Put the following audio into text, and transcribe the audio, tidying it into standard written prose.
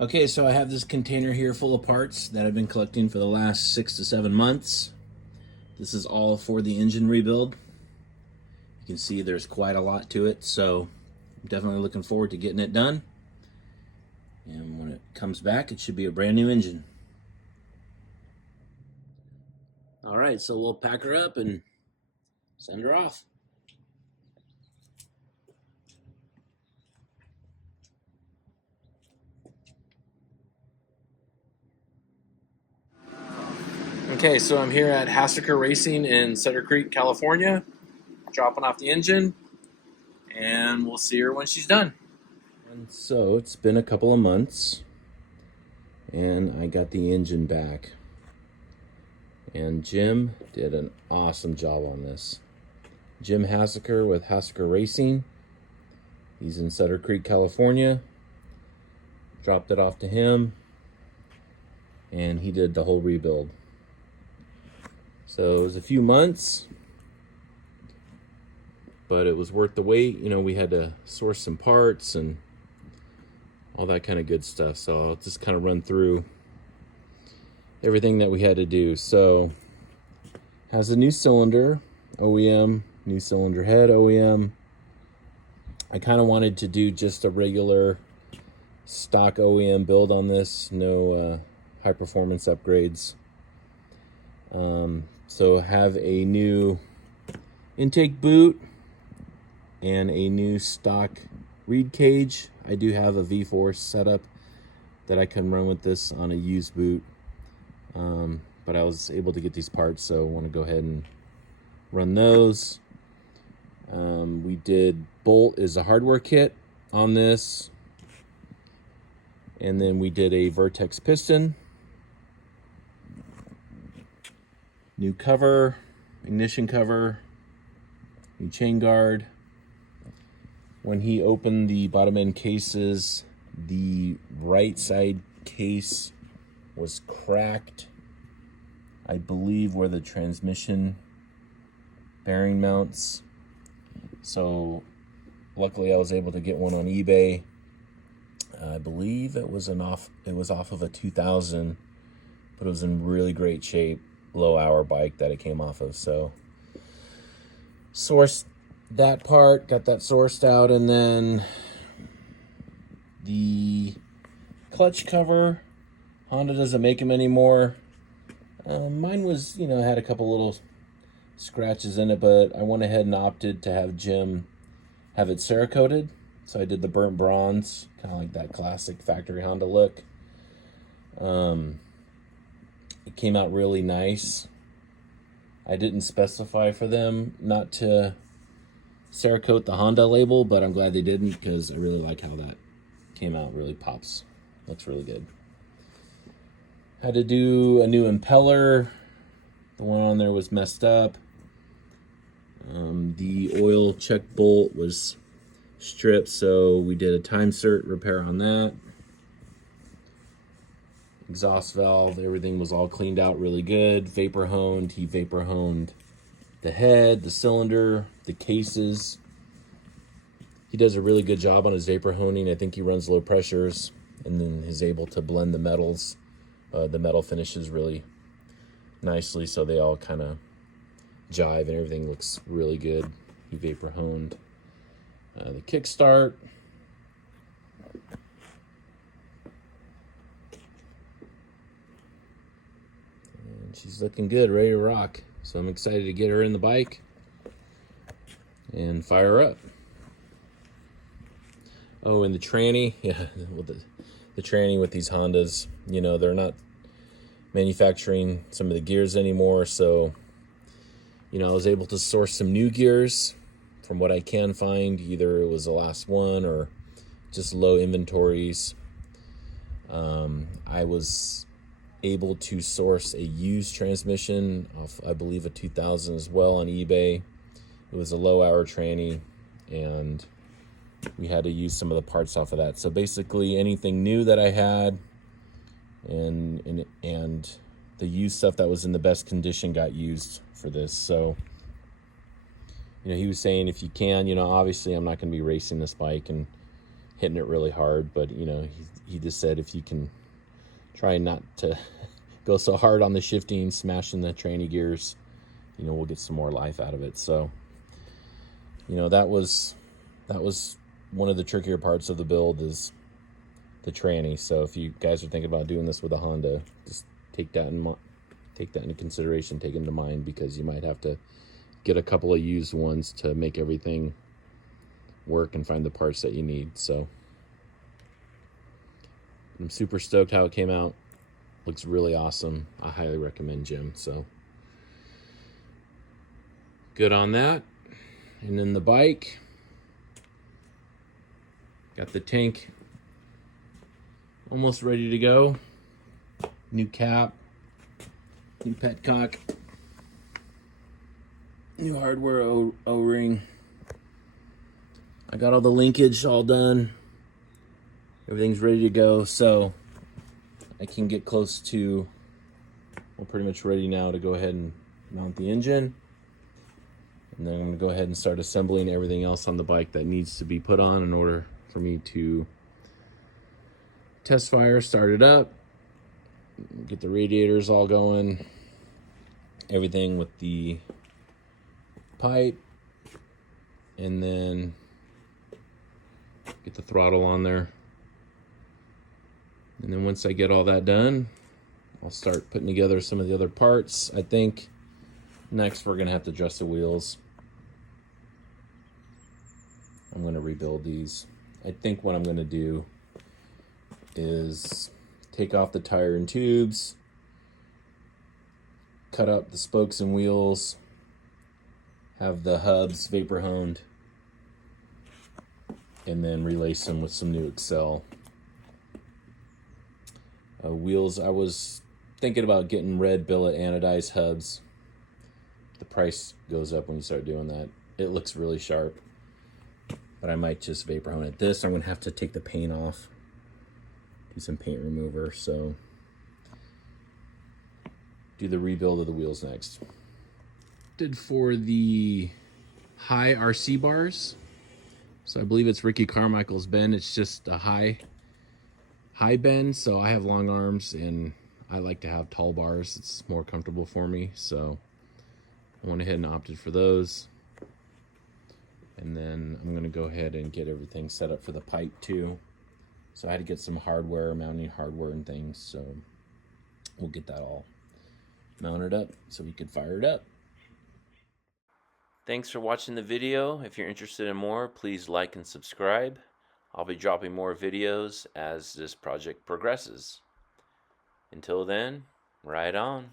Okay, so I have this container here full of parts that I've been collecting for the last 6 to 7 months. This is all for the engine rebuild. You can see there's quite a lot to it, so I'm definitely looking forward to getting it done. And when it comes back, it should be a brand new engine. All right, so we'll pack her up and send her off. Okay, so I'm here at Hassiker Racing in Sutter Creek, California, dropping off the engine, and we'll see her when she's done. And so it's been a couple of months, and I got the engine back. And Jim did an awesome job on this. Jim Hassiker with Hassiker Racing. He's in Sutter Creek, California. Dropped it off to him, and he did the whole rebuild. So it was a few months, but it was worth the wait. You know, we had to source some parts and all that kind of good stuff. So I'll just kind of run through everything that we had to do. So has a new cylinder, OEM, new cylinder head, OEM. I kind of wanted to do just a regular stock OEM build on this, no high performance upgrades. So have a new intake boot and a new stock reed cage. I do have a V-Force setup that I can run with this on a used boot, but I was able to get these parts, so I want to go ahead and run those. We did bolt as a hardware kit on this, and then we did a Vertex piston, new cover, ignition cover, new chain guard. When he opened the bottom end cases, the right side case was cracked, I believe, where the transmission bearing mounts. So luckily I was able to get one on eBay. I believe it was off of a 2000, but it was in really great shape, low hour bike that it came off of. So sourced that part, got that sourced out, and then the clutch cover, Honda doesn't make them anymore. Mine was, had a couple little scratches in it, but I went ahead and opted to have Jim have it Cerakoted. So I did the burnt bronze, kind of like that classic factory Honda look. It came out really nice. I didn't specify for them not to Cerakote the Honda label, but I'm glad they didn't, because I really like how that came out. Really pops. Looks really good. Had to do a new impeller. The one on there was messed up. The oil check bolt was stripped, so we did a time cert repair on that. Exhaust valve, everything was all cleaned out really good. Vapor honed. He vapor honed the head, the cylinder, the cases. He does a really good job on his vapor honing. I think he runs low pressures and then is able to blend the metals. The metal finishes really nicely, so they all kind of jive and everything looks really good. He vapor honed the kickstart. And she's looking good, ready to rock. So I'm excited to get her in the bike and fire her up. Oh, and the tranny, yeah, well, the tranny with these Hondas, they're not manufacturing some of the gears anymore, so I was able to source some new gears from what I can find. Either it was the last one or just low inventories. I was able to source a used transmission off, I believe, a 2000 as well on eBay. It was a low hour tranny, and we had to use some of the parts off of that. So basically anything new that I had and the used stuff that was in the best condition got used for this. So he was saying, if you can, obviously I'm not going to be racing this bike and hitting it really hard. But, you know, he just said if you can try not to go so hard on the shifting, smashing the tranny gears, you know, we'll get some more life out of it. So, you know, that was one of the trickier parts of the build, is the tranny. So if you guys are thinking about doing this with a Honda, just take that into consideration, take into mind, because you might have to get a couple of used ones to make everything work and find the parts that you need. So I'm super stoked how it came out. Looks really awesome. I highly recommend Jim. So good on that. And then the bike, got the tank almost ready to go. New cap, new petcock, new hardware O-ring. I got all the linkage all done. Everything's ready to go, so I can get close to, we're pretty much ready now to go ahead and mount the engine. And then I'm going to go ahead and start assembling everything else on the bike that needs to be put on in order for me to test fire, start it up, get the radiators all going, everything with the pipe, and then get the throttle on there. And then once I get all that done, I'll start putting together some of the other parts. I think next we're going to have to adjust the wheels. I'm going to rebuild these. I think what I'm going to do is take off the tire and tubes, cut up the spokes and wheels, have the hubs vapor honed, and then relace them with some new Excel. Wheels, I was thinking about getting red billet anodized hubs. The price goes up when you start doing that. It looks really sharp, but I might just vapor hone it. This, I'm going to have to take the paint off, do some paint remover, so do the rebuild of the wheels next. Did for the high RC bars, so I believe it's Ricky Carmichael's bend. It's just a high bend, so I have long arms and I like to have tall bars. It's more comfortable for me, so I went ahead and opted for those. And then I'm going to go ahead and get everything set up for the pipe too. So I had to get some hardware, mounting hardware and things, so we'll get that all mounted up so we could fire it up. Thanks for watching the video. If you're interested in more, please like and subscribe. I'll be dropping more videos as this project progresses. Until then, ride on.